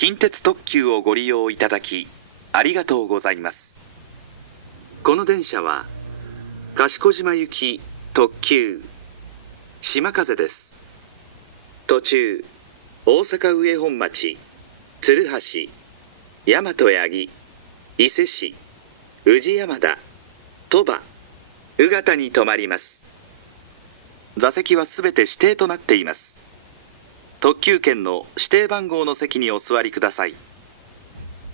近鉄特急をご利用いただきありがとうございます。この電車は賢島行き特急しまかぜです。途中大阪上本町、鶴橋、大和八木、伊勢市、宇治山田、鳥羽、宇方に停まります。座席はすべて指定となっています。特急券の指定番号の席にお座りください。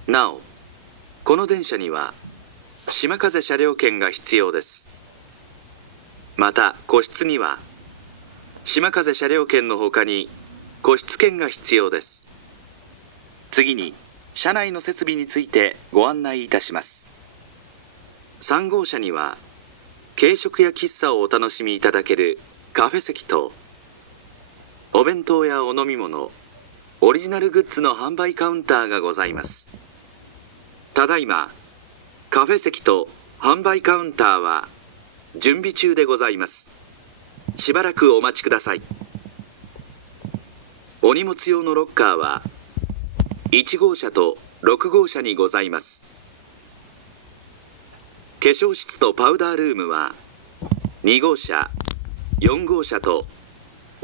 なお、この電車には島風車両券が必要です。また個室には島風車両券のほかに個室券が必要です。次に車内の設備についてご案内いたします。3号車には軽食や喫茶をお楽しみいただけるカフェ席とお弁当やお飲み物、オリジナルグッズの販売カウンターがございます。ただいまカフェ席と販売カウンターは準備中でございます。しばらくお待ちください。お荷物用のロッカーは1号車と6号車にございます。化粧室とパウダールームは2号車、4号車と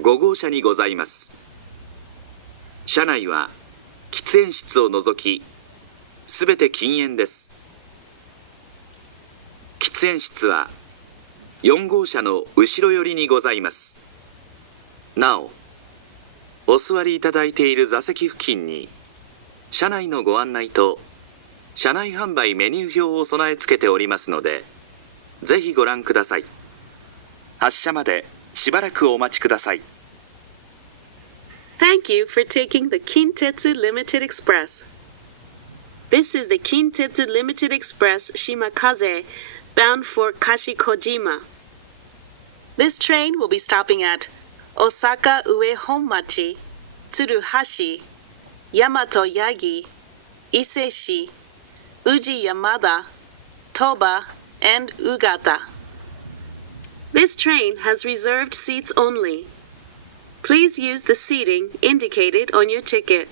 5号車にございます。車内は喫煙室を除きすべて禁煙です。喫煙室は4号車の後ろ寄りにございます。なお、お座りいただいている座席付近に車内のご案内と車内販売メニュー表を備え付けておりますので、ぜひご覧ください。発車までしばらくお待ちください。Thank you for taking the Kintetsu Limited Express. This is the Kintetsu Limited Express Shimakaze, bound for Kashikojima. This train will be stopping at Osaka Ue Honmachi, Tsuruhashi, Yamato Yagi, Iseshi, Uji Yamada, Toba, and Ugata. This train has reserved seats only. Please use the seating indicated on your ticket.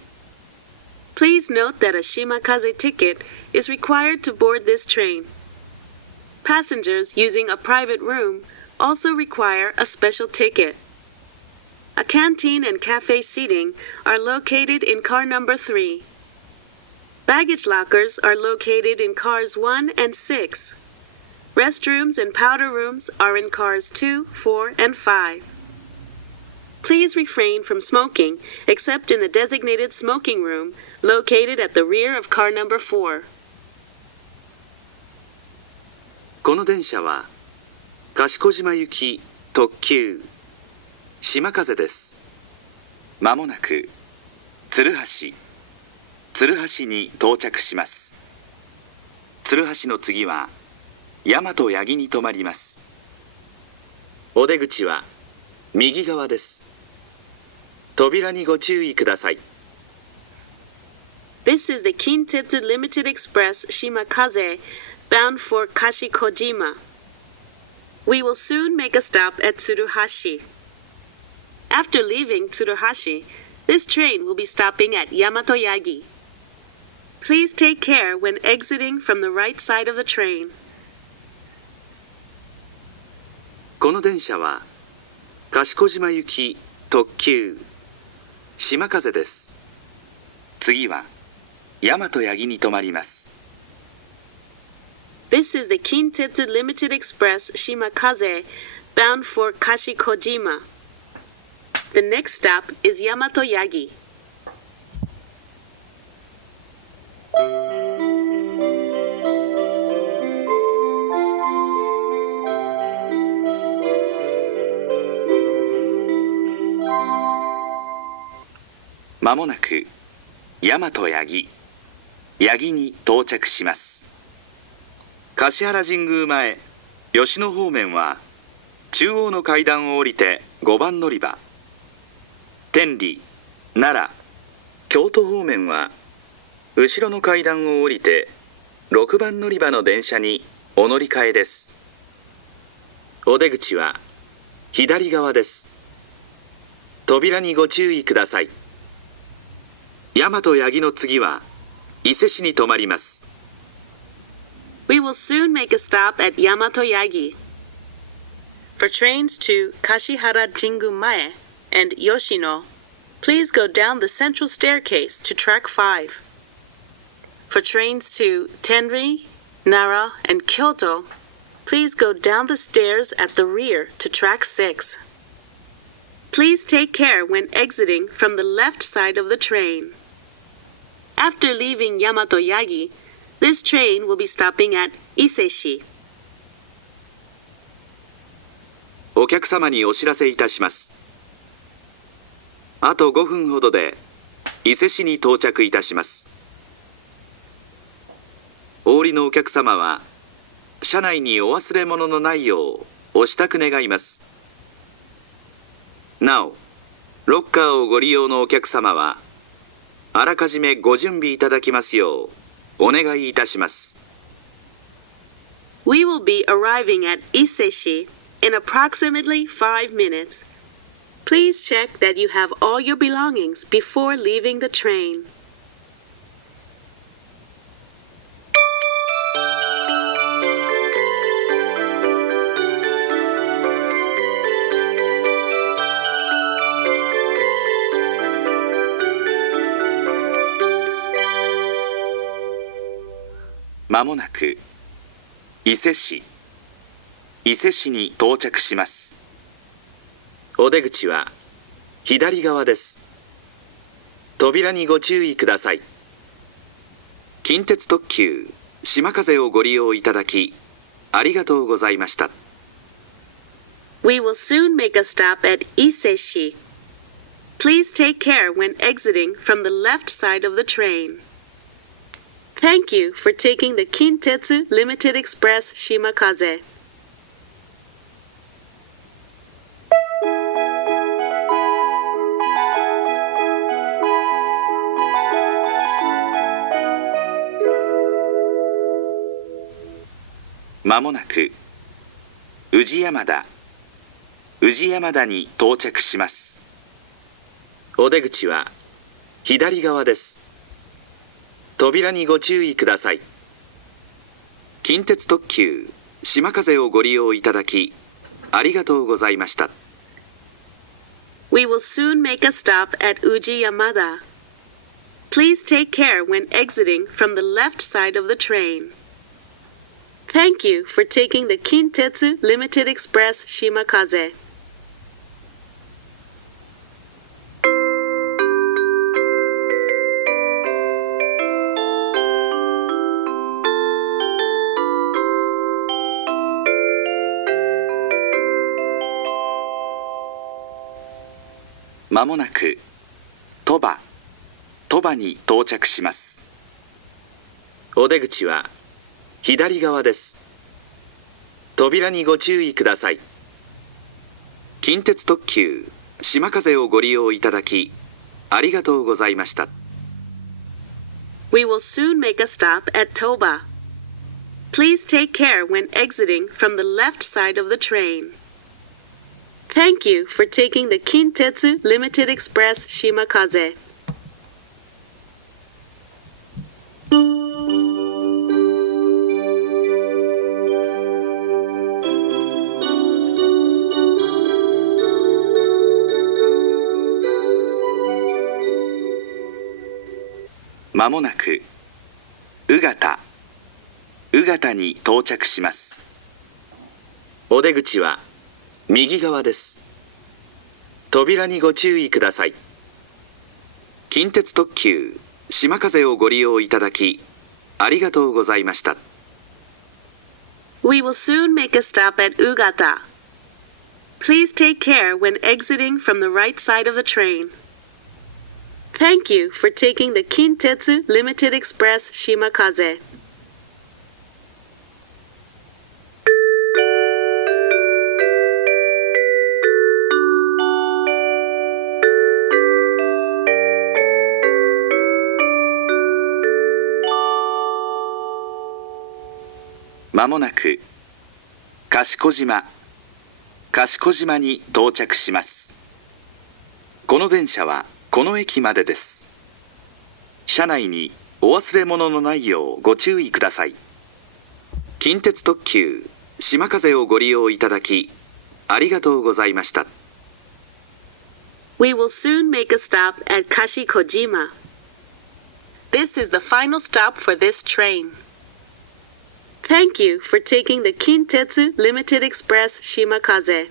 Please note that a Shimakaze ticket is required to board this train. Passengers using a private room also require a special ticket. A canteen and cafe seating are located in car number 3. Baggage lockers are located in cars 1 and 6. Restrooms and powder rooms are in cars 2, 4, and 5. Please refrain from smoking except in the designated smoking room located at the rear of car number 4. この電車は賢島行き特急しまかぜです。まもなく鶴橋に到着します。鶴橋の次は大和八木に停まります。お出口は右側です。扉にご注意ください。This is the Kintetsu Limited Express Shimakaze, bound for Kashikojima. We will soon make a stop at Tsuruhashi. After leaving Tsuruhashi, this train will be stopping at Yamato Yagi. Please take care when exiting from the right side of the train. この電車は賢島行き特急しまかぜです。次は大和八木に停まります。This is the Kintetsu Limited Express Shimakaze, bound for Kashikojima. The next stop is Yamato Yagi. まもなく大和八木に到着します。橿原神宮前、吉野方面は中央の階段を降りて5番乗り場、天理、奈良、京都方面は後ろの階段を降りて6番乗り場の電車にお乗り換えです。お出口は左側です。扉にご注意ください。大和八木の次は伊勢市に停まります。We will soon make a stop at Yamato Yagi. For trains to Kashihara Jingu Mae and Yoshino, please go down the central staircase to track 5. For trains to Tenri, Nara, and Kyoto, please go down the stairs at the rear to track 6. Please take care when exiting from the left side of the train. After leaving Yamato Yagi, this train will be stopping at Iseshi. お客様にお知らせいたします。あと5分ほどで伊勢市に到着いたします。お降りのお客様は車内にお忘れ物のないようお支度願います。なお、ロッカーをご利用のお客様はあらかじめご準備いただきますようお願いいたします。We will be arriving at Iseshi in approximately 5 minutes. Please check that you have all your belongings before leaving the train. まもなく伊勢市に到着します。お出口は左側です。扉にご注意ください。近鉄特急しまかぜをご利用いただきありがとうございました。We will soon make a stop at Iseshi. Please take care when exiting from the left side of the train. Thank you for taking the Kintetsu Limited Express Shimakaze. まもなく宇治山田に到着します。お出口は左側です。扉にご注意ください。近鉄特急しまかぜをご利用いただきありがとうございました。We will soon make a stop at Uji Yamada. Please take care when exiting from the left side of the train. Thank you for taking the Kintetsu Limited Express Shimakaze. まもなく鳥羽に到着します。お出口は左側です。扉にご注意ください。近鉄特急しまかぜをご利用いただきありがとうございました。We will soon make a stop at Toba. Please take care when exiting from the left side of the train. Thank you for taking the Kintetsu Limited Express Shimakaze. まもなく宇方に到着します。お出口は右側です。扉にご注意ください。近鉄特急しまかぜをご利用いただきありがとうございました。We will soon make a stop at Ugata. Please take care when exiting from the right side of the train. Thank you for taking the Kintetsu Limited Express Shimakaze. まもなく賢島に到着します。この電車はこの駅までです。車内にお忘れ物のないようご注意ください。近鉄特急島風をご利用いただきありがとうございました。We will soon make a stop at Kashikojima. This is the final stop for this train. Thank you for taking the Kintetsu Limited Express Shimakaze.